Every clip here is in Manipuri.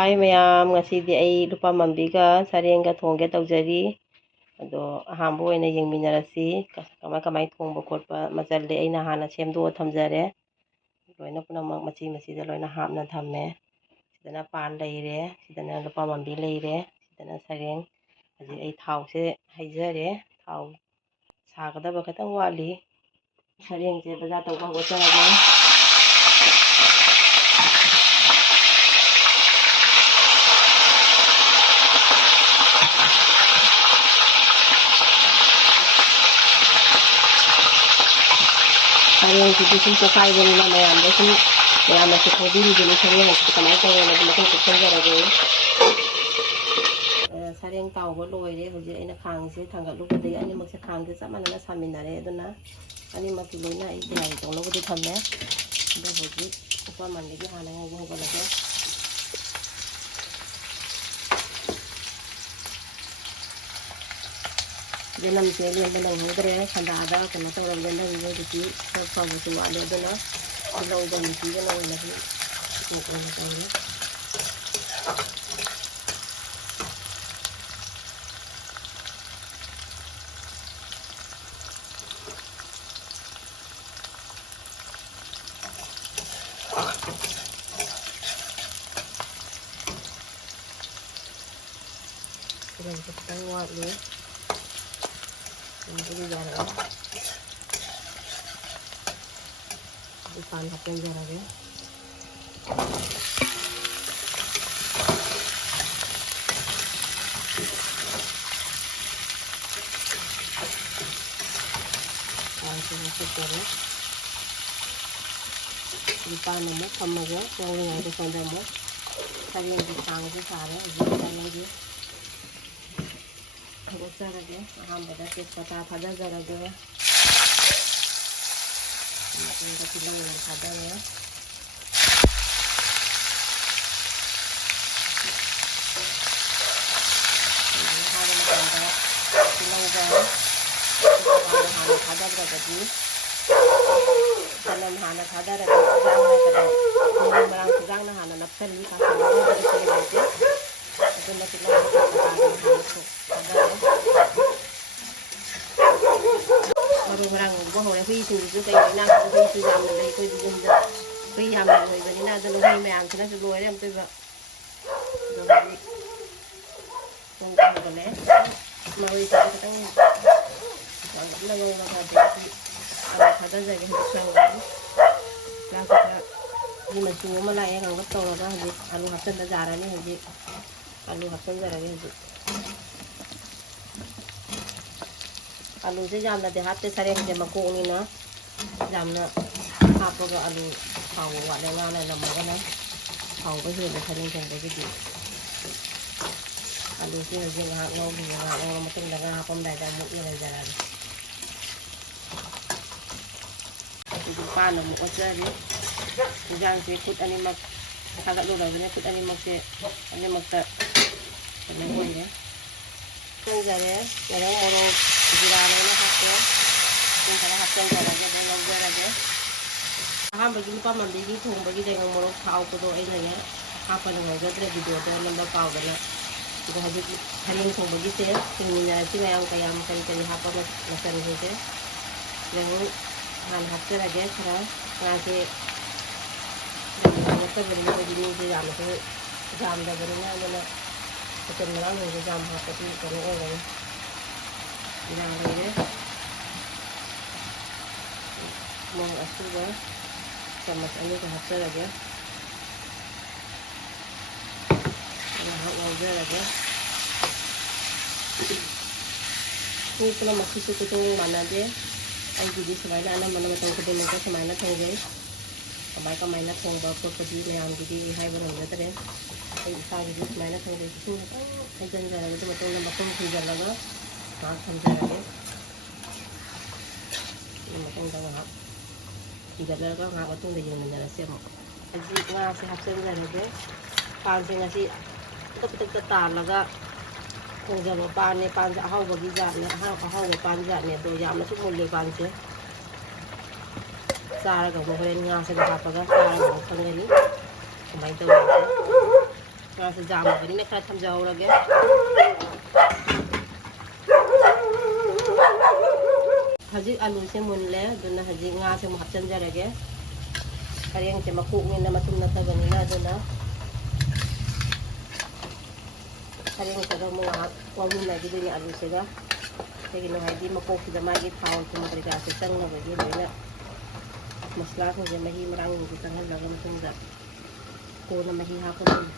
Hi myam, ngasidi ay lupa manbiga seirengga thongge tawjari. Ado ahanba oina yengminarasi kamai thongba khotpa machalle aina hana semdo thamjare. Loina punamak machi masida loina hapna thamme. Sidana pan leire, sidana lupa manbi leire, sidana seireng. Haji ay thau se haijare. Thau sagadaba khatang wali. Seireng se baza tawba hogotjarage. Seireng sidi sum soikhiba myam da sum myam na khobiri jeni seireng sidi kamai tawena dum ko khonjarage. Seireng tawba loire hoje aina khang se thangatlubadai animak se khang se chamanana saminare aduna animak ki loina ai tiyari tawlabadi thamme. Ado hoje lupa manbi gi hana ngauba hogalage. Janam se lian banang hodre khandada kana tawram lena wi gi fa su wale aduna lau ban ki ga lau na ki mo ko na tawre. Sudah kita buat ni. Ini jarang. Ikan hapin jarang ya. Langsung masuk ya. Ikan ini sama aja. Yang ini ada sondemo. Seireng di tang se sare. Ini lagi. Hogotjarage. Ahanbada tejpata bhajajarage. Ini tilang yang sadar ya. Ini hari macam tilang gan. Hana sadar berarti. Dalam hana sadar ada jang na kada. Ini merang jang na hana napsal ni kasih dari sini aja. Itu masih tilang hana sadar. Orang bahwa hui su su kai na hui su jam le ko di jin da hui ham le hui bani na da lo hui myam chana su lo re am te ba do ni tung ta ko le ma hui sa ka tang na lo ma ka de ki ala khada ja ge hu sang ga la ka ni ma chu ma la ya ga to ra ji alu hasan da ja ra ni ji alu hasan ja ra ge ji alu se jamna de hatte seireng de makong ni na jamna hapaga alu thau wa le nga na lamaga na thau ba he da seireng chen de gi alu se je nga ngau bi nga ngau ma teng da nga hapam dai da mu ni la jara ni di pan mu ko jari jang se kut animak kaga lo da ne kut animak se animak ta ne ko ni kan jare ya moro Jirana na hakya, yung kala hakya talaga dalawang talaga. Ahan bagi lupa manbi thong bagi dengan morok thau ko do ai na apa nang gadre video da lamba pau da na. Ko haji haling thong bagi se tingnya si mayang kayam kan hapa na san se. Yang han hakya lagi khara ngase ko bari ko di ni jam ko jam da bari na na ko melang ko jam hapa ti ko no Yang lainnya mau asu ba sama ini ke hasil lagi mau lagi ini pernah masih suku tuh mana deh ayo jadi selain anak mana tahu kedai mereka semaina tanggai kamai na thongba ko padi myam jadi hai banang da tare ai sa jadi semaina tanggai itu ai jan jara itu betul nama tum pujar laga mak samjara nama tum danga tiga laga ngak tum de jeng menjara sem aji nga se hapsen jara de pan se ngasi tek ta laga thongjaba pan ne pan ja hau bagi ja ne hau pan ja ne do yam na su mulle pan se Sara ga mo ren nga sa ga paga sara ga khangani kumai to ꯈꯔꯁꯨ ꯖꯥꯝꯕꯅꯤꯅ ꯈꯔ ꯊꯝꯖꯍꯧꯔꯒꯦ ꯍꯧꯖꯤꯛ ꯑꯂꯨꯁꯦ ꯃꯨꯜꯂꯦ ꯑꯗꯨꯅ ꯍꯧꯖꯤꯛ ꯉꯥꯁꯦ ꯑꯃꯨꯛ ꯍꯥꯞꯆꯤꯟꯖꯔꯒꯦ ꯁꯔꯦꯡꯁꯦ ꯃꯀꯣꯛꯅꯤꯅ ꯃꯇꯨꯝ ꯅꯠꯇꯕꯅꯤꯅ ꯑꯗꯨꯅ ꯁꯔꯦꯡꯁꯤꯒ ꯑꯃꯨꯛ ꯉꯥꯏꯍꯥꯛ ꯉꯧꯃꯤꯟꯅꯈꯤꯗꯣꯏꯅꯤ ꯑꯂꯨꯁꯤꯒ ꯀꯩꯒꯤꯅꯣ ꯍꯥꯏꯗꯤ ꯃꯀꯣꯛꯁꯤꯗ ꯃꯥꯒꯤ ꯊꯥꯎ ꯊꯨꯝ ꯀꯩꯀꯥꯁꯦ ꯆꯪꯅꯕꯒꯤ ꯂꯣꯏꯅ ꯃꯁꯂꯥꯁꯤꯡꯁꯦ ꯃꯍꯤ ꯃꯔꯥꯡꯁꯤꯡꯁꯦ ꯆꯪꯍꯜꯂꯕ ꯃꯇꯨꯡꯗ ꯀꯣꯟꯅ ꯃꯍꯤ ꯍꯥꯞꯀꯗꯣꯏꯅꯤ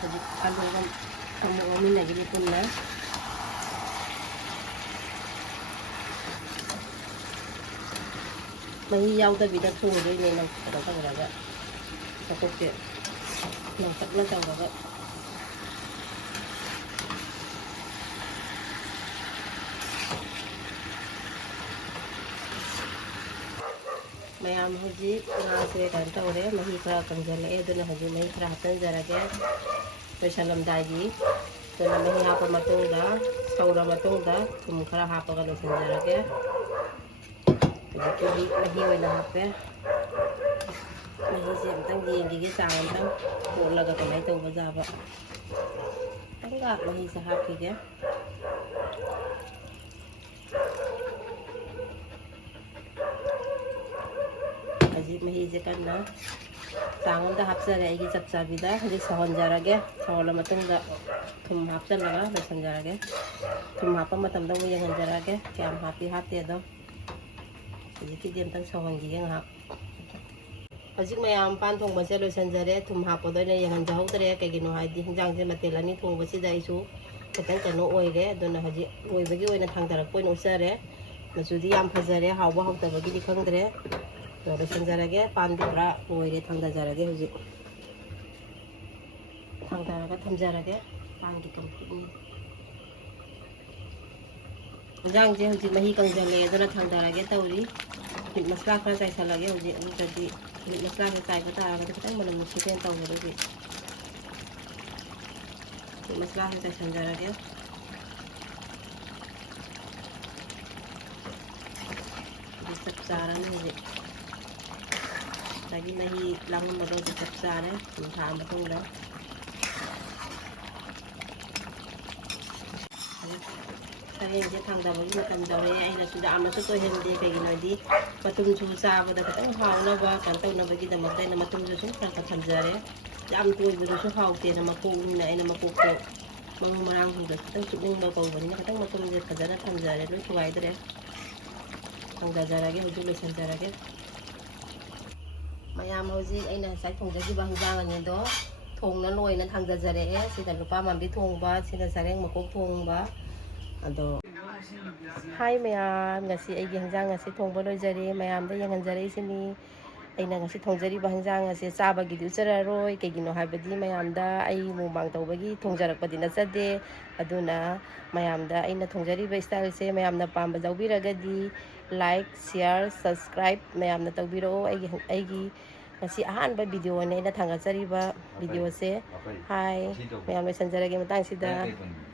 ꯍꯧꯖꯤꯛ ꯑꯂꯨꯒ ꯑꯃꯨꯛ ꯉꯧꯃꯤꯟꯅꯈꯤꯅꯤ ꯄꯨꯟꯅ ꯃꯍꯤ ꯌꯥꯎꯗꯕꯤꯗ ꯊꯣꯡꯗꯣꯏꯅꯦ ꯅꯪ ꯀꯩꯅꯣ ꯇꯧꯔꯒ ꯃꯀꯣꯛꯁꯦ ꯅꯪꯇꯛꯅ ꯇꯧꯔꯒ ꯃꯌꯥꯝ ꯍꯧꯖꯤꯛ ꯉꯥꯁꯦ ꯀꯩꯅꯣ ꯇꯧꯔꯦ ꯃꯍꯤ ꯈꯔ ꯀꯪꯁꯤꯜꯂꯛꯑꯦ ꯑꯗꯨꯅ ꯍꯧꯖꯤꯛ ꯃꯍꯤ ꯈꯔ ꯍꯥꯞꯆꯤꯟꯖꯔꯒꯦ ꯂꯣꯏꯁꯜꯂꯝꯗꯥꯏꯒꯤ ꯑꯗꯨꯅ ꯃꯍꯤ ꯍꯥꯞꯄ ꯃꯇꯨꯡꯗ ꯁꯧꯔ ꯃꯇꯨꯡꯗ ꯊꯨꯝ ꯈꯔ ꯍꯥꯞꯄꯒ ꯂꯣꯏꯁꯤꯟꯖꯔꯒꯦ ꯍꯧꯖꯤꯛꯀꯤꯗꯤ ꯃꯍꯤ ꯑꯣꯏꯅ ꯍꯥꯞꯄꯦ ꯃꯍꯤꯁꯦ ꯑꯝꯇꯪ ꯌꯦꯡꯈꯤꯒꯦ ꯆꯥꯡ ꯑꯝꯇꯪ ꯇꯣꯠꯂꯒ ꯀꯃꯥꯏꯅ ꯇꯧꯕ ꯖꯥꯕ ꯈꯤꯇꯪꯒ ꯃꯍꯤꯁꯦ ꯍꯥꯞꯈꯤꯒꯦ ꯍꯧꯖꯤꯛ ꯃꯍꯤꯁꯦ ꯀꯟꯅ ꯆꯥꯡ ꯑꯝꯗ ꯍꯥꯞꯆꯔꯦ ꯑꯩꯒꯤ ꯆꯞ ꯆꯥꯕꯤꯗ ꯍꯧꯖꯤꯛ ꯁꯧꯍꯟꯖꯔꯒꯦ ꯁꯧꯍꯜꯂ ꯃꯇꯨꯡꯗ ꯊꯨꯝ ꯍꯥꯞꯆꯤꯜꯂꯒ ꯂꯣꯏꯁꯤꯟꯖꯔꯒꯦ ꯊꯨꯝ ꯍꯥꯞꯄ ꯃꯇꯝꯗ ꯑꯃꯨꯛ ꯌꯦꯡꯍꯟꯖꯔꯛꯑꯒꯦ ꯀꯌꯥꯝ ꯍꯥꯞꯄꯤ ꯍꯥꯞꯇꯦꯗꯣ ꯍꯧꯖꯤꯛꯀꯤꯗꯤ ꯑꯝꯇꯪ ꯁꯧꯍꯟꯈꯤꯒꯦ ꯉꯥꯏꯍꯥꯛ ꯍꯧꯖꯤꯛ ꯃꯌꯥꯝ ꯄꯥꯟ ꯊꯣꯡꯕꯁꯦ ꯂꯣꯏꯁꯤꯟꯖꯔꯦ ꯊꯨꯝ ꯍꯥꯞꯄꯗ ꯑꯣꯏꯅ ꯌꯦꯡꯍꯟꯖꯍꯧꯗ꯭ꯔꯦ ꯀꯩꯒꯤꯅꯣ ꯍꯥꯏꯗꯤ ꯍꯤꯟꯖꯥꯡꯁꯦ ꯃꯊꯦꯜ ꯑꯅꯤ ꯊꯣꯡꯕꯁꯤꯗ ꯑꯩꯁꯨ ꯈꯤꯇꯪ ꯀꯩꯅꯣ ꯑꯣꯏꯔꯦ ꯑꯗꯨꯅ ꯍꯧꯖꯤꯛ ꯂꯣꯏꯕꯒꯤ ꯑꯣꯏꯅ ꯊꯥꯡꯊꯔꯛꯄ ꯑꯣꯏꯅ ꯎꯠꯆꯔꯦ ꯃꯆꯨꯗꯤ ꯌꯥꯝ ꯐꯖꯔꯦ ꯍꯥꯎꯕ ꯍꯥꯎꯇꯕꯒꯤꯗꯤ ꯈꯪꯗ꯭ꯔꯦ ꯂꯣꯏꯁꯤꯟꯖꯔꯒꯦ ꯄꯥꯟꯗꯤ ꯄꯨꯔꯥ ꯂꯣꯏꯔꯦ ꯊꯥꯡꯊꯖꯔꯒꯦ ꯍꯧꯖꯤꯛ ꯊꯥꯡꯊꯔꯒ ꯊꯝꯖꯔꯒꯦ ꯄꯥꯟꯗꯤ ꯀꯝꯄ꯭ꯂꯤꯠꯅꯤ ꯏꯟꯖꯥꯡꯁꯦ ꯍꯧꯖꯤꯛ ꯃꯍꯤ ꯀꯪꯁꯤꯜꯂꯛꯑꯦ ꯑꯗꯨꯅ ꯊꯥꯡꯊꯔꯒꯦ ꯇꯧꯔꯤ ꯃꯤꯠ ꯃꯁꯂꯥ ꯈꯔ ꯆꯥꯏꯁꯜꯂꯒꯦ ꯍꯧꯖꯤꯛ ꯑꯗꯨꯗꯤ ꯃꯤꯠ ꯃꯁꯂꯥꯁꯦ ꯆꯥꯏꯕ ꯇꯥꯔꯒꯗꯤ ꯈꯤꯇꯪ ꯃꯅꯝ ꯅꯨꯡꯁꯤꯠꯅ ꯇꯧꯕꯗꯒꯤ ꯃꯤꯠ ꯃꯁꯂꯥꯁꯦ ꯆꯥꯏꯁꯟꯖꯔꯒꯦ ꯍꯧꯖꯤꯛ ꯆꯞ ꯆꯥꯔꯅꯤ ꯍꯧꯖꯤꯛ ꯑꯗꯒꯤ ꯃꯍꯤ ꯂꯥꯡꯉꯝꯕꯗꯣ ꯍꯧꯖꯤꯛ ꯆꯞ ꯆꯥꯔꯦ ꯊꯨꯝ ꯊꯥꯛꯑ ꯃꯇꯨꯡꯗ ꯁꯔꯦꯡꯁꯦ ꯊꯥꯡꯊꯕꯒꯤ ꯃꯇꯝ ꯌꯧꯔꯛꯑꯦ ꯑꯩꯅꯁꯨ ꯌꯥꯝꯅꯁꯨ ꯇꯣꯏꯍꯟꯗꯦ ꯀꯩꯒꯤꯅꯣ ꯍꯥꯏꯗꯤ ꯃꯇꯨꯝꯁꯨ ꯆꯥꯕꯗ ꯈꯤꯇꯪ ꯍꯥꯎꯅꯕ ꯀꯩꯅꯣ ꯇꯧꯅꯕꯒꯤꯗꯃꯛꯇ ꯑꯩꯅ ꯃꯇꯨꯝꯁꯨ ꯁꯨꯝ ꯈꯔ ꯈꯔ ꯊꯝꯖꯔꯦ ꯌꯥꯝ ꯇꯣꯏꯕꯗꯨꯁꯨ ꯍꯥꯎꯇꯦꯅ ꯃꯀꯣꯛꯅꯤꯅ ꯑꯩꯅ ꯃꯀꯣꯛꯇꯣ ꯃꯔꯨ ꯃꯔꯥꯡꯁꯤꯡꯗꯁꯨ ꯈꯤꯇꯪ ꯆꯨꯞꯅꯤꯡꯕ ꯀꯧꯕꯅꯤꯅ ꯈꯤꯇꯪ ꯃꯇꯨꯝꯁꯦ ꯐꯖꯅ ꯊꯝꯖꯔꯦ ꯂꯣꯏ ꯊꯨꯒꯥꯏꯗ꯭ꯔꯦ ꯊꯥꯡꯊꯖꯔꯒꯦ ꯍꯧꯖꯤꯛ ꯂꯣꯏꯁꯤꯟꯖꯔꯒꯦ ꯃꯌꯥꯝ ꯍꯧꯖꯤꯛ ꯑꯩꯅ ꯉꯁꯥꯏ ꯊꯣꯡꯖꯈꯤꯕ ꯍꯤꯟꯖꯥꯡ ꯑꯅꯤꯗꯣ ꯊꯣꯡꯅ ꯂꯣꯏꯅ ꯊꯥꯡꯊꯖꯔꯛꯑꯦ ꯁꯤꯅ ꯂꯨꯄꯥ ꯃꯥꯟꯕꯤ ꯊꯣꯡꯕ ꯁꯤꯅ ꯁꯔꯦꯡ ꯃꯀꯣꯛ ꯊꯣꯡꯕ ꯑꯗꯣ ꯍꯥꯏ ꯃꯌꯥꯝ ꯉꯁꯤ ꯑꯩꯒꯤ ꯍꯤꯟꯖꯥꯡ ꯉꯁꯤ ꯊꯣꯡꯕ ꯂꯣꯏꯖꯔꯦ ꯃꯌꯥꯝꯗ ꯌꯦꯡꯍꯟꯖꯔꯛꯏꯁꯤꯅꯤ ꯑꯩꯅ ꯉꯁꯤ ꯊꯣꯡꯖꯔꯤꯕ ꯍꯤꯟꯖꯥꯡ ꯑꯁꯦ ꯆꯥꯕꯒꯤꯗꯤ ꯎꯠꯆꯔꯔꯣꯏ ꯀꯩꯒꯤꯅꯣ ꯍꯥꯏꯕꯗꯤ ꯃꯌꯥꯝꯗ ꯑꯩ ꯃꯨꯛꯕꯥꯡ ꯇꯧꯕꯒꯤ ꯊꯣꯡꯖꯔꯛꯄꯗꯤ ꯅꯠꯆꯗꯦ ꯑꯗꯨꯅ ꯃꯌꯥꯝꯗ ꯑꯩꯅ ꯊꯣꯡꯖꯔꯤꯕ ꯏꯁꯇꯥꯏꯜꯁꯦ ꯃꯌꯥꯝꯅ ꯄꯥꯝꯕ ꯌꯥꯎꯕꯤꯔꯒꯗꯤ ꯂꯥꯏꯛ ꯁꯤꯌꯥꯔ ꯁꯕꯁꯀ꯭ꯔꯥꯏꯕ ꯃꯌꯥꯝꯅ ꯇꯧꯕꯤꯔꯛꯑꯣ ꯑꯩꯒꯤ ꯉꯁꯤ ꯑꯍꯥꯟꯕ ꯚꯤꯗꯤꯑꯣꯅꯦ ꯑꯩꯅ ꯊꯥꯡꯒꯠꯆꯔꯤꯕ ꯚꯤꯗꯤꯑꯣꯁꯦ ꯍꯥꯏ ꯃꯌꯥꯝ ꯂꯣꯏꯁꯤꯟꯖꯔꯒꯦ ꯃꯇꯥꯡꯁꯤꯗ